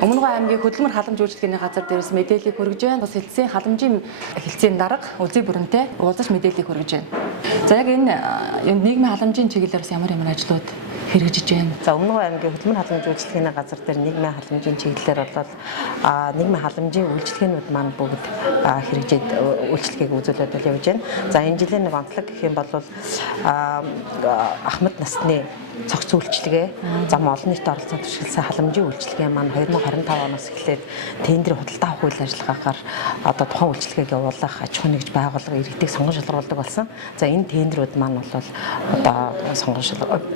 Өмнөгөө аймгийн хөдөлмөр халамж үйлчлэгээний газар дээрээс мэдээллийг хүргэж байна. Бас хэлтсийн халамжийн хэлтсийн дарга үзий бүрэнтэй уулзаж мэдээллийг хүргэж байна. За яг энэ нийгмийн халамжийн чиглэлээр бас ямар ажлууд хэрэгжиж байна. За Өмнөгөө аймгийн хөдөлмөр халамж үйлчлэгээний газар дээр нийгмийн халамжийн чиглэлээр бол нийгмийн халамжийн үйлчлэгээнүүд маань бүгд хэрэгжээд үйлчлэгээг үзүүлээд явж байна. За энэ жилийн нэг онцлог гэх юм бол ахмад насны цогц үйлчлэгээ зам олон нийтэд оролцоод туршилсан халамжийн үйлчлэгээ маань 2025 оноос эхлээд тендер худалдаа авах үйл ажиллагаагаар одоо тухайн үйлчлэгээг явуулах аж ахуйн нэгж байгууллага иргэдийг сонгон шалгаруулдаг болсон. За энэ тендерүүд маань бол одоо сонгон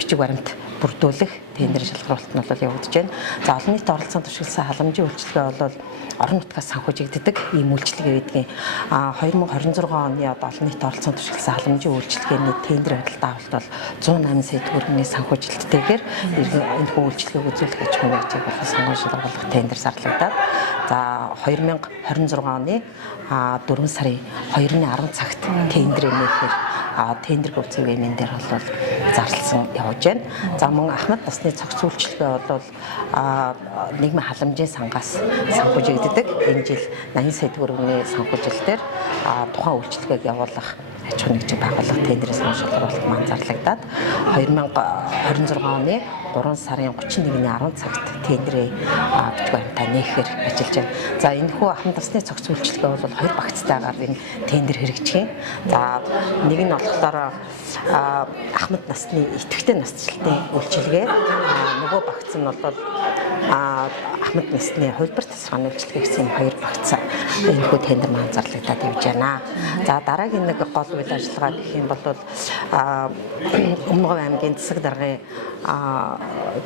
бичиг баримт бүрдүүлэх тендерийн шалгаруулалт нь бол явагдаж байна. За олон нийтэд оролцоод туршилсан халамжийн үйлчлэгээ бол орон нутгаас санхүүжигддэг ийм үйлчлэгээ гэдгийг 2026 оны олон нийтэд оролцоод туршилсан халамжийн үйлчлэгээний тендер худалдаа авалт бол 108 сая төгрөгийн санхүүжилттэйгээр энэ хүн үйлчлэгээг үзүүлэх аж ахуйн нэгжийг болон сонгон шалгаруулах тендер зарлагдаад за 2026 оны 4 сарын 2-10 цагт тендерийн нээхээр тендер гүйцэтгэлийн дээр бол зарласан явж байна. За мөн ахмад насны цогц үйлчлэгээ бол нийгмийн халамжийн сангаас санхүүжигддэг. Энэ жил 80 сая төгрөгийн санхүүжилтээр тухайн үйлчлэгээг явуулах аж ахуйн нэгжийн байгууллага тендерээс шалгаруулалт маань зарлагдаад 2026 оны 3 сарын 31-ний 10 цагт тендерийн бичиг баримтаа нээхээр ажиллаж байна. За энэ хүү ахмад насны цогц үйлчлэгээ бол 2 багцтайгаар энэ тендер хэрэгжих юм. За нэг нь болохоор ахмад насны идэвхтэй насжилтын үйлчилгээ, нөгөө багц нь бол ахмад насны хувилбар тасалгааны үйлчилгээ гэсэн 2 багц энэ хүү тендер маань зарлагдаад явж байна. За дараагийн нэг гол үйл ажиллагаа гэх юм бол Өмнөгөө аймгийн засаг даргын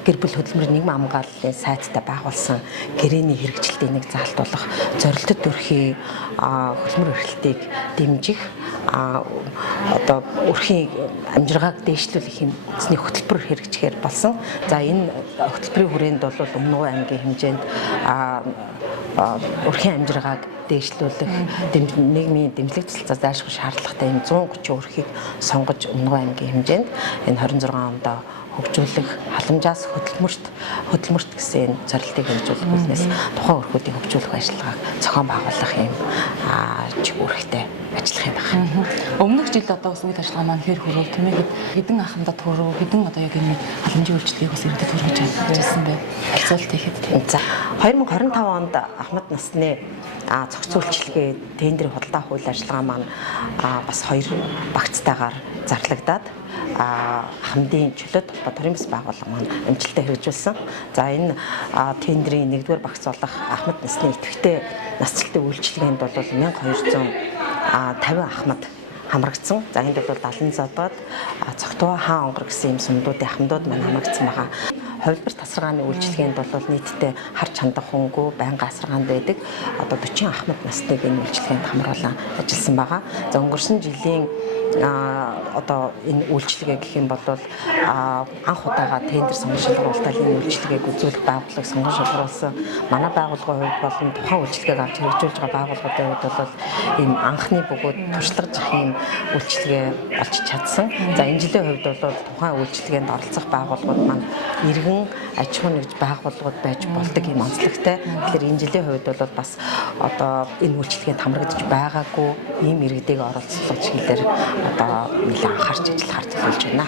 гэр бүл хөдөлмөрийн нийгмийн хамгааллын сайттай байгуулсан гэрээний хэрэгжилтийн нэг заалтуулах зорилттой төрхийн хөдөлмөр эрхлэлтийг дэмжих одоо өрхийн амжиргааг дээшлүүлэх юм эзний хөтөлбөр хэрэгжихээр болсон. За энэ хөтөлбөрийн хүрээнд бол Өмнөгөө аймгийн хэмжээнд өрхийн амжиргааг дээшлүүлэх нийгмийн дэмжлэг цэцэлцээ зайлшгүй шаардлагатай юм 130 өрхийг сонгож Өмнөгөө аймгийн хэмжээнд энэ 26 онд хөгжүүлэх халамжаас хөдөлмөрт гэсэн зорилтыг хөгжүүлэх бүснээс тухайн өрхүүдийг хөгжүүлэх ажиллагааг зохион байгуулах юм чиг үүрэгтэй ажиллах юм байна. Өмнөх жил одоо бас үйл ажиллагаа маань хэр хөрөв тэмээгээд хэдэн ахмадад хөрөв хэдэн одоо яг энэ халамжийн үйлчлэгийг бас иргэдэд хүргэж ажилласан байв. Харьцуулт хийхэд. За 2025 онд ахмад насны цогц үйлчлэгээ тендерийн худалдаа авах үйл ажиллагаа маань бас 2 багцтайгаар зарлагдаад хамдын чөлөөт төрийн бас байгууллага маань амжилттай хэрэгжүүлсэн. За энэ тендерийн 1-р багц болох ахмад насны идэвхтэй насжилтын үйлчлэгээнд бол 1250 ахмад хамрагдсан. За энд бол 70 задад цогтуу хаан онгор гэсэн юм сумдуудын ахмадууд маань хамрагдсан байгаа. Хувилбар тасаргааны үйлчлэгээнд бол нийтдээ хар чандах хөнгөө байнга асаргаанд байдаг. Одоо 40 ахмад настайг энэ үйлчлэгээнд хамруулан ажилласан байгаа. За өнгөрсөн жилийн одоо энэ үйлчлэгээ гэх юм бол анх удаага тендер сонгон шалгаруулалтаар энэ үйлчлэгээг үзүүлэх байгууллагыг сонгон шалгаруулсан. Манай байгууллагын хувьд болон тухайн үйлчлэгээг авч хэрэгжүүлж байгаа байгууллагын хувьд бол энэ анхны бөгөөд туршлагаж юм үйлчлэгээ болж чадсан. За энэ жилийн хувьд бол тухайн үйлчлэгээнд оролцох байгууллагууд маань иргэн аж ахуйн нэгж байгууллагууд байж болдог юм онцлогтой. Тэгэхээр энэ жилийн хувьд бол бас одоо энэ үйлчлэгээнд хамрагдаж байгаагүй ийм иргэдийг оролцуулах чиглэлээр одоо нэлээд анхаарч ажиллахаар төлөвлөж байна.